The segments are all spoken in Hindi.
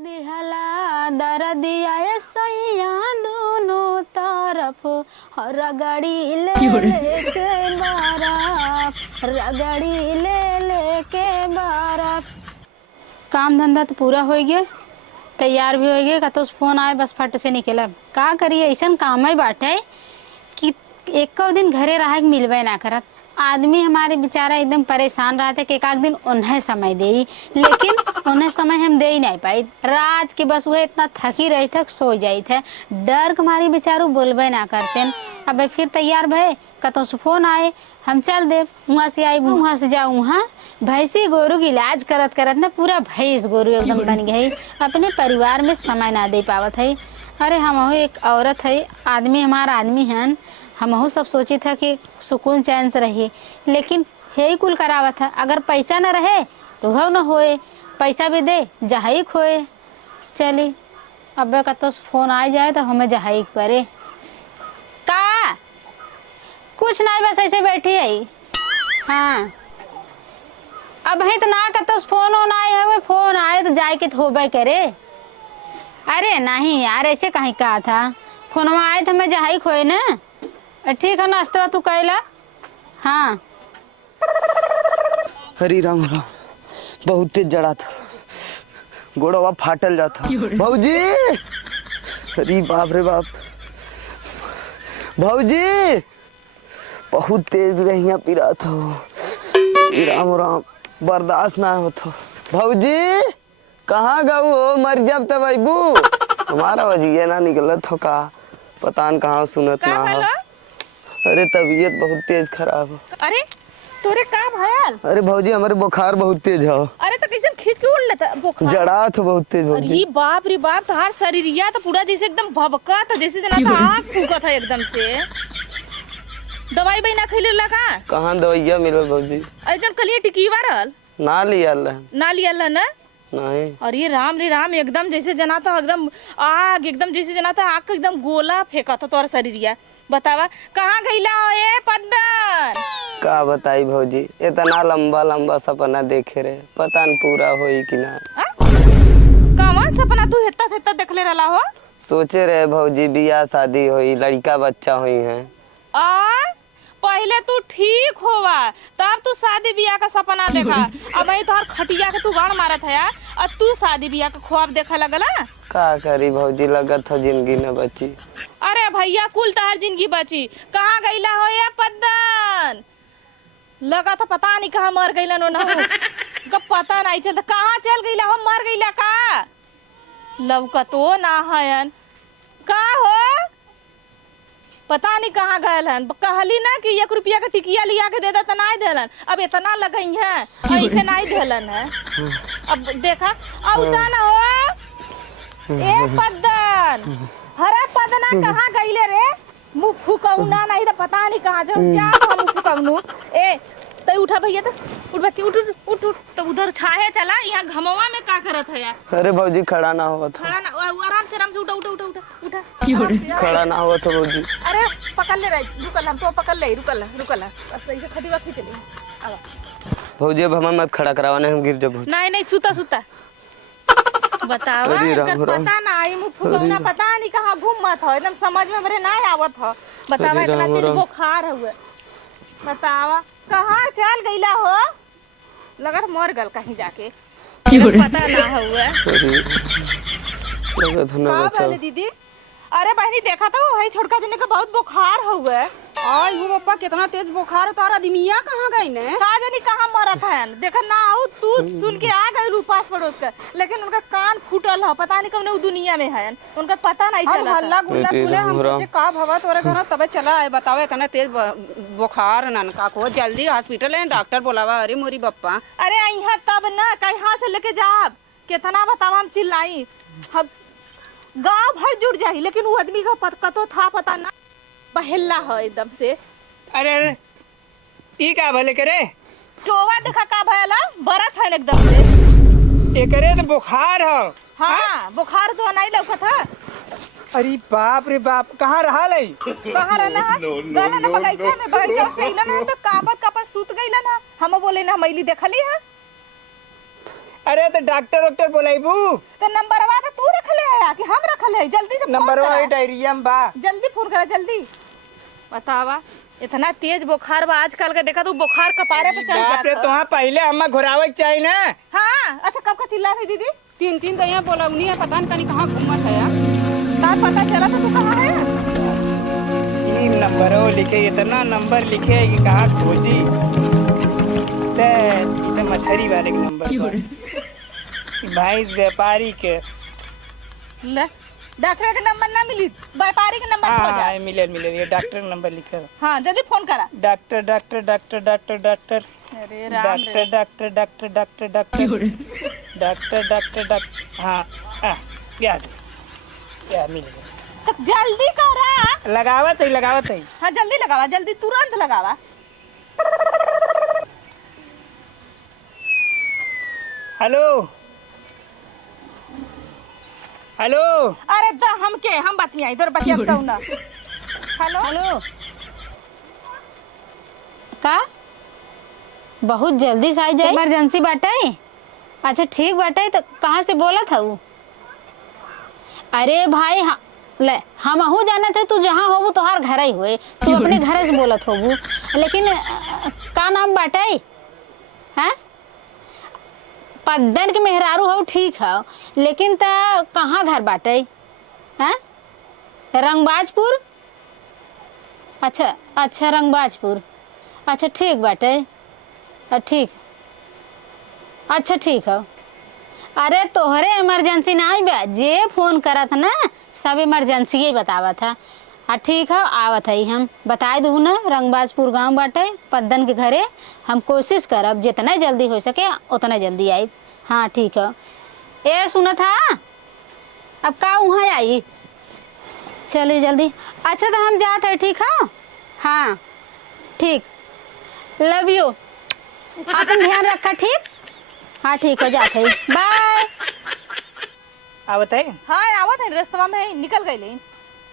दिहला दरदिया सैया दोनों तरफ रगड़ी ले के बरफ रगड़ी ले के बरफ। काम धंधा तो पूरा हो गया, तैयार भी हो गए। का तो फोन आए बस फट से निकला। का करिए, ऐसा काम ही बाटे कि एक दिन घरे रह के मिलवे ना करत। आदमी हमारे बेचारा एकदम परेशान रहते कि एक दिन उन्हें समय दे, लेकिन उन्हें समय हम दे ही नहीं पाई। रात के बस वह इतना थकी रही थे, सो जाई थे। डर के मारी बेचारू बोलबे ना करते। अब फिर तैयार भय कतों से फोन आए, हम चल दे। वहाँ से आई, वहाँ से जाऊँ। वहाँ भैंसी गोरू की इलाज करत करत ना पूरा भैंस गोरू एकदम बन गई। अपने परिवार में समय ना दे पावत है। अरे हम एक औरत है, आदमी हमारा आदमी है। हम सब सोची था कि सुकून चैन से रहिए, लेकिन यही कुल करावत है। अगर पैसा न रहे तो हो न होए, पैसा भी दे जहाई खोए। चली अब कतो फोन आ जाए तो हमें जहाई परे। का कुछ नहीं, बस ऐसे बैठी है। हाँ अब ही तो ना कतो फोन होना आए है, फोन आए तो जाए के होबे करे। अरे नहीं यार, ऐसे कहीं कहा था। फोनवा आए तो मैं जहाई खोए ना। ठीक है, नाश्ता तू कैला? हाँ। हरी राम राम, बहुत तेज जड़ा था, गोड़वा फाटल जाता। भौजी, अरे बाप रे बाप, भौजी बहुत तेज रहिया पिरा था। राम राम, बर्दाश्त ना होता। भौजी कहाँ गऊ हो? मर जब तब अबू हमारा वजिया ना निकलत हो का, पता न कहाँ सुनत ना हो। अरे तबीयत बहुत तेज खराब है। अरे तोरे का भयल? अरे भौजी हमारे बुखार बहुत तेज है। अरे तो कैसे खींच के उड़ लेता बुखार? जड़ा तो बहुत तेज भौजी। अरे बाप रे बाप, तुम्हार शरीरिया तो पूरा जैसे एकदम भभका था, जैसे जना था आग फूका था एकदम से। दवाई बई ना खइले लगा? कहाँ दवाइया मिले भौजी? अरे जन कलिए टिकीवा रहल ना लिया ना नहीं। और ये राम रे राम, एकदम जैसे जना था एकदम आग, एकदम जैसे जना था आग एकदम गोला फेंका था तोर शरीरिया। बतावा कहाँ गईला हो ए पद्दन? का बताई भौजी, इतना लंबा लंबा सपना देखे रहे, पता न पूरा होई कि ना। कौन सपना तू हेता देखले रहला हो? सोचे रहे भौजी बियाह शादी होई, लड़का बच्चा हुई है। पहले तू ठीक होवा, तब तू शादी बियाह का सपना देखा। अब वही तोहर खटिया के तू गाड़ मारत है और तू शादी बियाह का ख्वाब देखा लगला। का करी भौजी, लगत हो जिंदगी न बची। अरे भैया कुल तोहर जिंदगी बची। कहाँ गईला हो ये पद्दन? लगा था पता नहीं कहाँ मर गईला नो ना का पता नहीं चलता। कहाँ चल गईला हो? मर गईला का? लवका तो ना है का हो, पता नहीं कहाँ गए हन। कहली ना कि 1 रुपया का टिकिया लिया के दे देता, नहीं देलन। अब इतना लगई है, ऐसे नहीं देलन है। अब देखा अब ना हो ए पद्दन, हरे पद्दना कहाँ गईले रे? मुँह फुकौना नहीं तो पता नहीं कहाँ जा हम फुकौनू। ए तै उठा भैया, तो उठ बच्ची, उठ उठ उठ। तो उधर छाहे चला, यहाँ घमवा में का करत है यार? अरे भौजी खड़ा ना हुआ था। खड़ा ना, आराम से उठा उठा उठा उठा उठा। खड़ा ना हुआ था भौजी। अरे पकड़ ले रही, रुकल हम तो पकड़ ले, रुकल बस ऐसे खड़ी खींच ले। अब भौजी अब हमें मत खड़ा करावा, नहीं हम गिर जब। नहीं सुता बतावा, पता ना आई मुँह फुकौना पता नहीं कहाँ घूम मत हो, एकदम समझ में मेरे ना आवत हो। बतावा इतना तेज बुखार हुए, बतावा कहाँ चल गईला हो? लगा मर गल कहीं जाके, पता ना हुआ। दीदी अरे बहनी देखा था वही छोटका दिन का बहुत बुखार हुआ। आई हो पापा, कितना तेज बुखार है। तारा दिमिया कहाँ गई ने? का जानी कहाँ मरत है। देखा ना आऊ तू सुन के आ गई रूपास पड़ोस का, लेकिन उनका कान फूटल है, पता नहीं कौन दुनिया में है, उनका पता नहीं चला। हल्ला गुल्ला सुने, हम सोचे का भवा तोरे घर तबे चला है। बतावे इतना तेज बुखार ननका को, जल्दी हॉस्पिटल है, डॉक्टर बोलावा। अरे मोरी बप्पा, अरे यहाँ तब ना कहीं से लेके जाब, कितना बतावा हम चिल्लाई, गाँव भर जुड़ जाही, लेकिन वो आदमी का कतो था पता ना, बहेला है एकदम से। अरे ई का भले करे? टोवा देखा का भयला बरत है एकदम से। एकरे तो बुखार हो। हाँ बुखार तो नहीं लौकत है। अरे बाप रे बाप, कहाँ रहा लै? कहाँ रहना है? गला ना बगीचा में, बगीचा से इलन है तो कापत सूत गईलन है। हम बोले ना मैली देखली है। अरे तो डॉक्टर बोलाइबू। तो नंबरवा तो तू रख ले या कि हम रख ले? जल्दी से फोन नंबर करा। डायरिया में बा। जल्दी फोन करा जल्दी। बतावा इतना तेज बुखार बा आजकल का, देखा तू बुखार कपारे पे चढ़ बाप रे, जाता। तुहा पहले हमें घुरावे के चाहिए ना। हाँ अच्छा, कब का चिल्ला रही दीदी? 3 तो यहाँ बोला उन्हीं है, पता नहीं कहाँ घूमत है यार। तार पता चला था तू कहाँ है? ये नंबर लिखे, इतना नंबर लिखे है कि कहाँ खोजी। ते मछली वाले के नंबर भैंस व्यापारी के। ले डॉक्टर के नंबर ना मिली, व्यापारी के नंबर खो जा। हाँ मिले ये डॉक्टर नंबर लिखा है। हाँ जल्दी फोन करा। Doctor doctor doctor doctor doctor अरे राम डॉक्टर रे। Doctor doctor doctor doctor doctor doctor doctor. हाँ क्या मिल गया। तो जल्दी करा। लगावत है। हाँ जल्दी लगावा, जल्दी तुरंत लगावा। Hello hello. अरे दा हम बतिया इधर बतिया बताऊ ना। हेलो हेलो का बहुत जल्दी से आ जाए, इमरजेंसी बाटे। अच्छा ठीक बाटे, तो कहाँ से बोला था वो? अरे भाई ले हम अहू जाना थे, तू जहाँ हो तोहार घर ही हुए, तू अपने घर से बोलत हो। लेकिन का नाम बाटे हैं? पद्दन के मेहरारू हो ठीक है, लेकिन त कहाँ घर बाटे हैं? रंगबाजपुर। अच्छा रंगबाजपुर। अच्छा ठीक बाटे। ठीक। अच्छा ठीक है। अरे तोहरे इमरजेंसी ना आई बा, जे फोन करा था ना सब इमरजेंसी ही बतावा था। ठीक है, आवत है हम बता दू ना। रंगबाजपुर गांव बाटे, पद्दन के घरे। हम कोशिश करब जितना जल्दी हो सके उतना जल्दी आई। हाँ ठीक है। ए सुना था अब का वहाँ आई? चलिए जल्दी। अच्छा तो हम जाते हैं, ठीक है? हाँ ठीक, लव यू। अपन ध्यान रखा, ठीक? हाँ ठीक है, जाते हैं, बाय। आवत है। हाँ आवत है, रास्ता में है, निकल गई लेकिन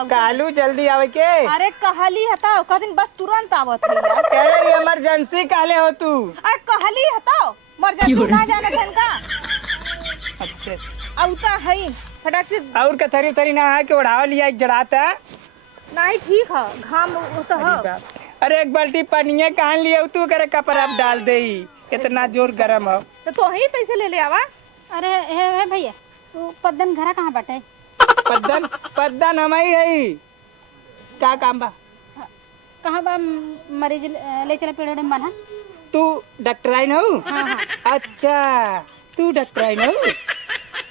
कालू जल्दी आवे के। अरे कहली हता का दिन बस तुरंत आवत है यार। अरे इमरजेंसी काले हो तू? अरे कहली हता इमरजेंसी ना जाने धन का। अच्छा औता है फटाक से। और कथरी उथरी ना है कि उड़ावा लिया एक जड़ाता। नहीं ठीक है, घाम होता है। अरे एक बाल्टी पानी कहाँ लिया तू? करे कपड़ा अब डाल दे, इतना जोर गरम हो। तो ही पैसे ले ले आवा। अरे हे भैया, वो पद्दन घरा कहाँ बाटे? पद्दन हम ही है। क्या काम बा? कहाँ बा? मरीज ले चला पेड़ में बना। तू डॉक्टर आई हो? हाँ। अच्छा तू डॉक्टर आई हो?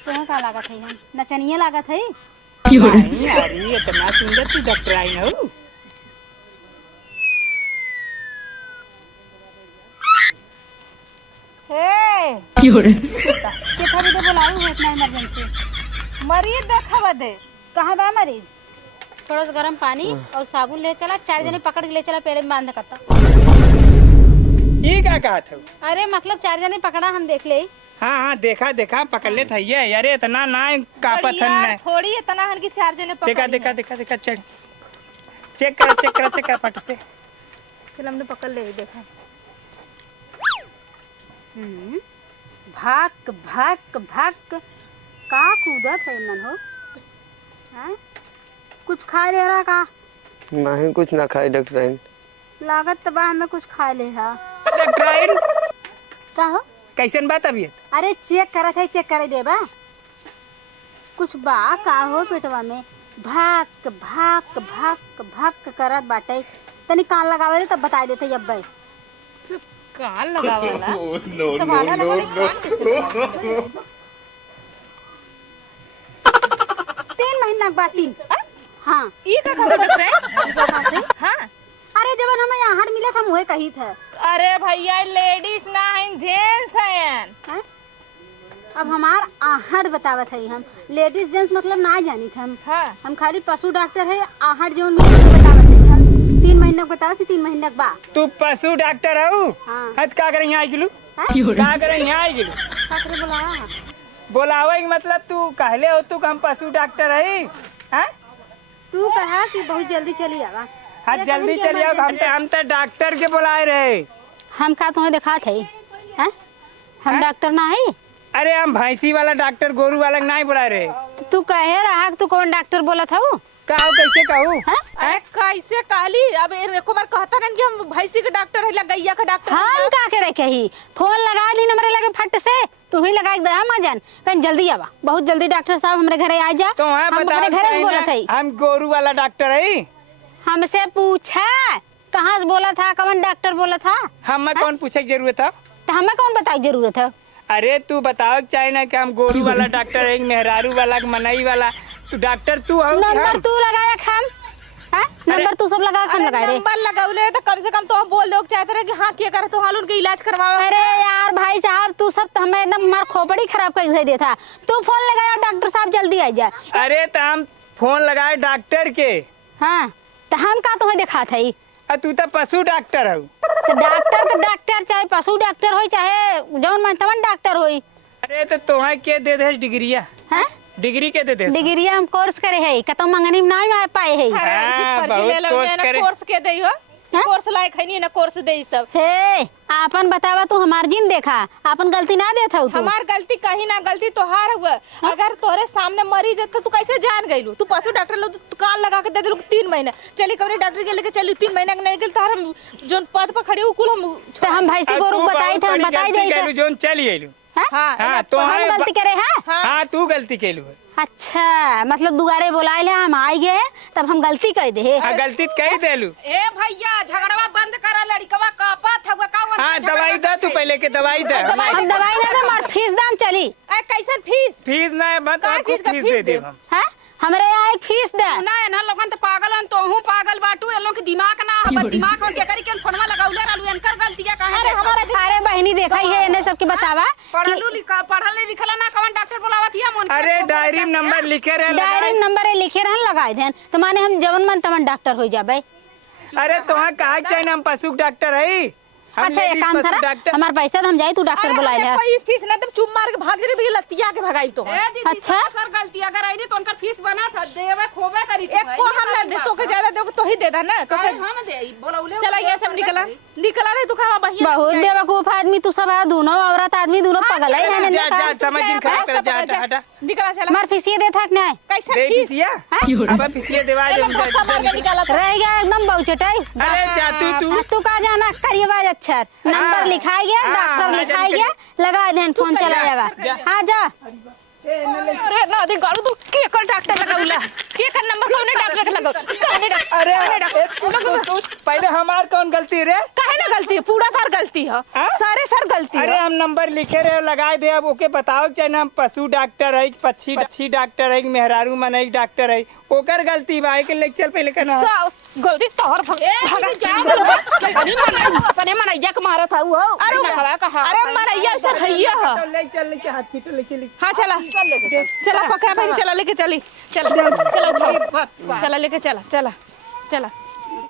तो का लागत है? हम नचनिया लागत है। नहीं यारी, इतना सुंदर तू डॉक्टर आई हो? कितना भी तो बुलाऊ है, इतना इमरजेंसी। मरीज देखा दे। कहाँ बा मरीज? थोड़ा सा गर्म पानी और साबुन ले चला, 4 जने पकड़ के ले चला, पेड़ में बांध करता। ये क्या कहा था? अरे मतलब 4 जने पकड़ा, हम देख ले। हाँ देखा पकड़ ले था ये। अरे इतना ना कापत है। थोड़ी इतना हन की 4 जने पकड़। देखा चढ़। चेक कर पट से। चल हमने पकड़ ले, देखा। भाग का कूदत है मन हो? हाँ? कुछ खा ले रहा का? नहीं कुछ ना खाई डॉक्टर। लागत तो बा हमें कुछ खा ले हा। डॉक्टर का हो? कैसन बात अभी? अरे चेक करे देबा। कुछ बा का हो पेटवा में? भाग करत बाटे। तनी कान लगावे तब बता देते अब्बे। कान लगावाला। तीन महीना बाद 3। हाँ ये का खबर है? हाँ अरे जब हमें यहाँ मिले था मुहे कही था। अरे भैया लेडीज ना है, जेंट्स हैं। हैं? अब हमार आहट बतावत है। हम लेडीज जेंट्स मतलब ना जानी थे हम। हाँ। हम खाली पशु डॉक्टर है। आहट जो बतावत है हम 3 महीना बतावत थी, 3 महीना बा। तू पशु डॉक्टर हो? हाँ। हद का करे यहाँ आई गिलू? हैं? का करे यहाँ आई गिलू? खातिर बुलावा। बोलावे मतलब तू कहले हो तू हम पशु डॉक्टर है? हैं? तू कहा कि बहुत जल्दी चली आवा। हाँ जल्दी चलिए। हम तो डॉक्टर के बुलाए रहे। हम का तुम्हें देखा थे हैं? हम डॉक्टर ना है। अरे हम भैंसी वाला डॉक्टर गोरू वाला नहीं बुला रहे। तो तू कहे रहा तू कौन डॉक्टर बोला था वो? कहू कैसे कहू? अरे कैसे कहली? अब एको बार कहता नहीं कि हम भैंसी के डॉक्टर है, गैया का डॉक्टर है। हम का के रखे ही फोन लगा दी नंबर लगे फट से तू ही लगा दे हम आ जान कहीं जल्दी आवा, बहुत जल्दी डॉक्टर साहब हमारे घरे आ जा। तो हम अपने घरे से बोला था हम गोरू वाला डॉक्टर है। हमसे पूछा कहाँ से बोला था, कौन डॉक्टर बोला था? हमें कौन पूछे की जरूरत है? तो हमें कौन बताए जरूरत है? अरे तू बताओ चाहे ना कि हम गोरू वाला डॉक्टर है, मेहरारू वाला, मनई वाला। तू डॉक्टर तू हो? नंबर तू लगाया खाम नंबर तू सब लगा खाम लगाए रे। नंबर लगाउले तो कम से कम तो हम बोल दो चाहते रहे कि हाँ क्या करे तो हाल उनके इलाज करवाओ। अरे यार भाई साहब तू सब तो हमें एकदम मार खोपड़ी खराब कर दे था। तू फोन लगाया डॉक्टर साहब जल्दी आ जा। अरे तो हम फोन लगाए डॉक्टर के। हाँ तो हम का तुम्हें देखा था तू तो पशु डॉक्टर हो। तो डॉक्टर चाहे पशु डॉक्टर हो चाहे जौन मन तमन डॉक्टर होई। अरे तो तुम्हें के दे दे डिग्रिया? हैं डिग्री के दे दे? डिग्री हम कोर्स करे है कतो मंगनी में नहीं पाए है। कोर्स के दे हो कोर्स लायक है नहीं ना कोर्स दे सब। हे आपन बतावा तू हमार जिन देखा आपन गलती ना देता तू। हमार गलती कहीं ना गलती तोहार हुआ। अगर तोरे सामने मरीज है तो तू कैसे जान गईलू? तू पशु डॉक्टर लो तू कान लगा के दे दे 3 महीने चली कौन डॉक्टर के लेके चली 3 महीना के नहीं गेल तार हम जोन पद पर खड़े कुल हम भैंसी गोरू बताई था हम बताई दे जोन चली आइलू। हां तो हम गलती करे हैं। हां तू गलती केलू। अच्छा मतलब दुबारे बुलाए ले हम आई गए तब हम गलती कर दे। गलती कह देलू। ए भैया झगड़वा बंद करा, लड़कवा कापत हवा का। हां दवाई दे तू पहले के दवाई दे। हम दवाई ना दे मार फीस दाम चली। ए कैसे फीस? फीस ना बत आपको फीस दे दे हम। हैं हमरे यहाँ एक फीस दे ना ना लोगन तो पागल हन, तोहू पागल बाटू। ए लोग के दिमाग ना हबत दिमाग हो के करी के फोनवा लगाउले रहलू एनकर गलतिया काहे? अरे हमारे थारे बहनी देखा ही है इन्हें सबके बतावा। पढ़लू लिखा पढ़ले लिखला ना कौन डॉक्टर बुलावत हिया मन। अरे डायरी नंबर लिखे रहे डायरी नंबर लिखे रहन लगाए देन तो माने हम जवन मन तमन डॉक्टर हो जाबे। अरे तोहा कहा चाहिए हम पशु डॉक्टर है। अच्छा एक काम करा हमार पैसा हम जाई तू डॉक्टर बुलाए ले। कोई फीस ना तब चुप मार के भाग रे भी लतिया के भगाई तो। ए दीदी अच्छा सर गलती अगर आई नहीं तो उनका फीस बना था देवे खोबे करी एक को हम ना दे तो के ज्यादा दे तो ही दे दा ना तो हम दे बोलौले। चला गया सब निकला रे तू खावा बहिया। बहुत बेवकूफ आदमी तू सब दोनों औरत आदमी दोनों पागल है। जा जा समझिन खराब कर जा हटा हटा निकला चला मार फीस दे था नहीं कैसे दे फीस? दिया। अब फीस दे निकाला रह गया एकदम बहुचटाई। अरे चातू तू तू का जाना करिए बाज अच्छा नंबर लिखा गया डॉक्टर लिखा गया लगा देन फोन चला जाएगा। हाँ जा अरे ना दे गाड़ू तू के कर डॉक्टर लगाउला के कर नंबर कौन डॉक्टर के लगाउ? अरे पहले हमार कौन गलती रे? काहे ना गलती है? पूरा सार गलती है। सारे सर गलती है। अरे हम नंबर लिखे रहे लगाए दे। अब ओके बताओ चाहे हम पशु डॉक्टर है पक्षी डॉक्टर है मेहरारू मनई डॉक्टर है ओकर गलती बा के लेक्चर पहले करना गलती तोहर अपने मनैया के मारत हऊ हो। अरे मरैया से भैया ले चल के हाथ पीट ले चल। हाँ चला चला पकड़ा भाई चला लेके चली चला चला चला लेके चला चला चला